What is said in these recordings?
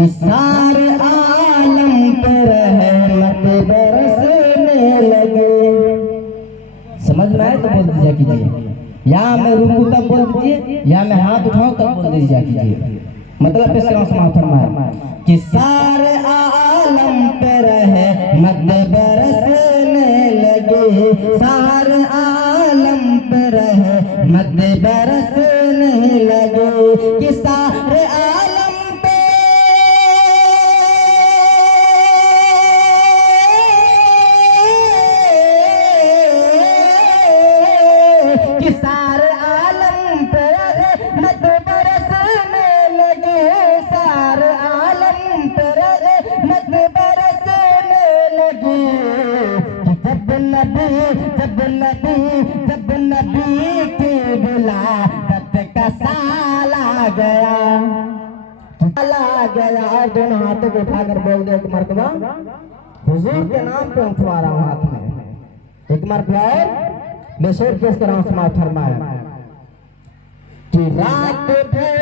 कि सारे आलम पर रहमत बरसने लगे। समझ में आए तो बोल दीजिए कीजिए, या मैं रुकूं तब बोल दीजिए, या मैं हाथ उठाऊं तब बोल दीजिए कीजिए। मतलब पेश करो समाप्त फरमाए कि सारे आलम पर रहमत बरसने लगे, सारे आलम पर रहमत बरसने लगे, कि सारे आलम पे कि सारे आलम पे रहमत बरसने लगे, सारे आलम पे रहमत बरसने लगे। जब नबी के विलादत का साल आ गया, और दोनों हाथों को उठाकर बोल दे एक मरतबा, हुजूर के नाम पे उठवा रहा हूँ हाथ में। एक मरतबा मैं शेर पेश कर रहा हूँ, समाप्त फरमाया कि रात भर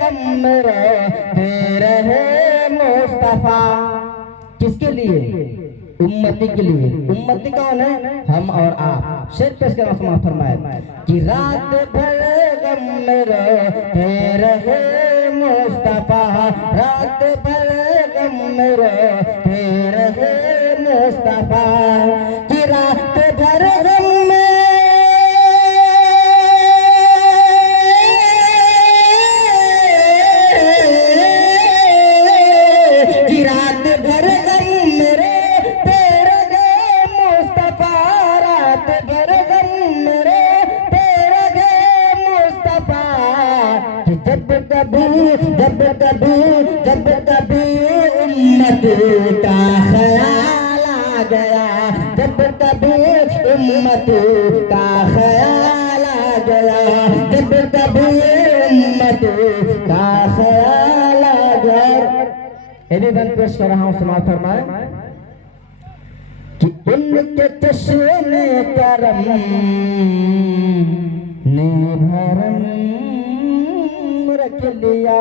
गम रहते रहे मुस्तफा। किसके लिए? उम्मती के लिए। उम्मती कौन है? हम और आप। शेर पेश कर रहा हूं, समाप्त फरमाए कि रात भर गम रहते रहे मुस्तफा, रात भर गम रहते रहे मुस्तफा, कि रात भर गम जब कभी उम्मत का ख्याल आ गया, जब कभी उम्मत का ख्याल आ गया, जब कभी उम्मत का ख्याल आ गया। ये बंद पेश कर रहा हूँ, समाप्त फरमाए कि उनके चश्मे करम ने भरम रख लिया,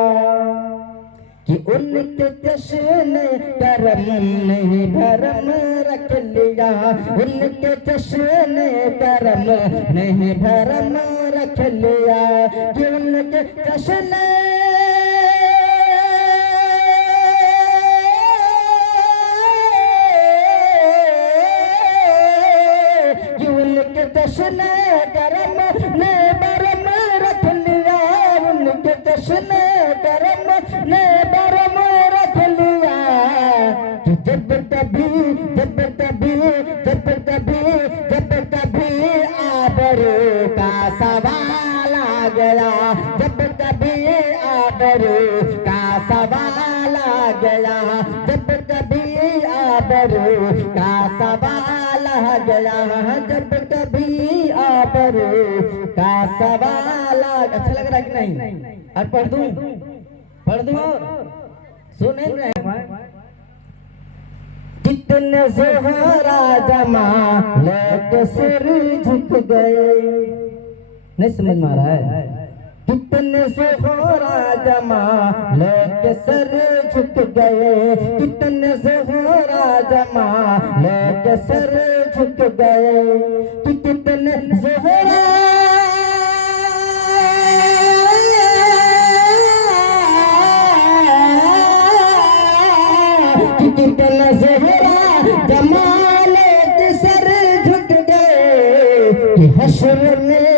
कि उनके चश्मे करम ने भरम रख लिया, उनके चश्मे करम ने भरम रख लिया, कि उनके चश्मे चश्मे करम ने भरम रख लिया, उनके चश्मे करम ने भरम रख लिया, कि जब कभी आबरू का सवाल आ गया, जब कभी आबरू का सवाल आ गया, जब कभी आबरू का सवाल आ गया, जब कभी आबरू का सवाल। अच्छा लग रहा है कि नहीं? और पढ़ दूं सुन रहे कितने ज़हरा जमा लेके सिर झुक गए। नहीं समझ में आ रहा है? कितने ज़हरा जमा लेके सर झुक गए, कितने ज़हरा जमा लेके सर झुक गए, कि कितने ज़हरा कितने ज़हरा जमा लेके सर झुक गए, कि हश्र में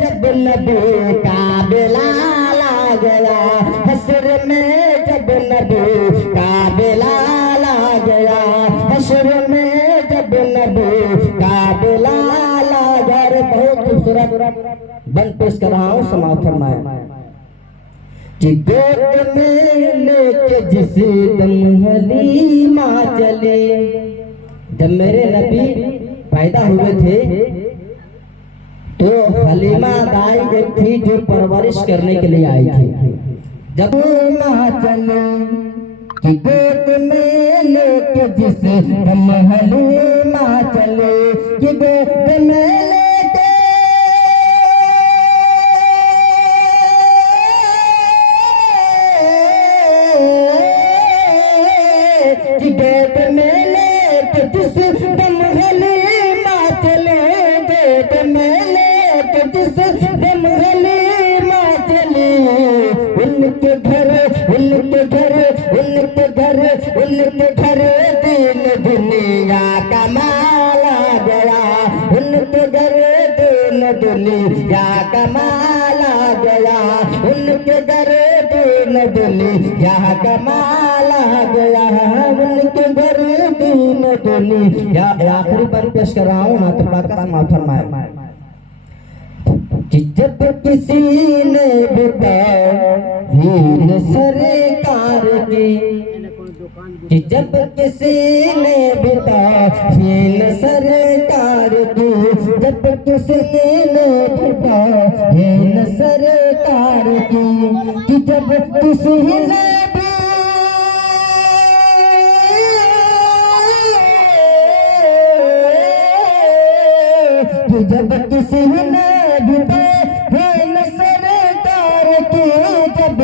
जब नबी का बिलाल आ गया, हश्र में जब नबी का बिलाल आ गया, हश्र में जब नबी का बिलाल आ गया। बहुत खूबसूरत बंद पेश कर रहा हूँ, समाप्त फरमाए कि गोद में लेके जिस दम हलीमा चले। जब मेरे नबी पैदा हुए थे तो हलीमा दाई एक थी जो परवरिश करने के लिए आई थी। जब चले कि गोद में लेके जिस दम हलीमा चले, कि गोद में लेके उनके घर दीन दुनिया का माल आ गया, उनके घर दीन दुनिया का माल आ गया, उनके घर दीन दुनिया का माल आ गया, उनके घर दीन दुनिया। आखिरी बार पेश कर रहा हूँ ना तो पाका माफ फरमाए कि जब किसी ने वीर सरकार की, कि जब किसी ने वीर सरकार की, जब किसी ने वीर सरकार की, कि जब किसी ने जब किसी ने सरकार की, जब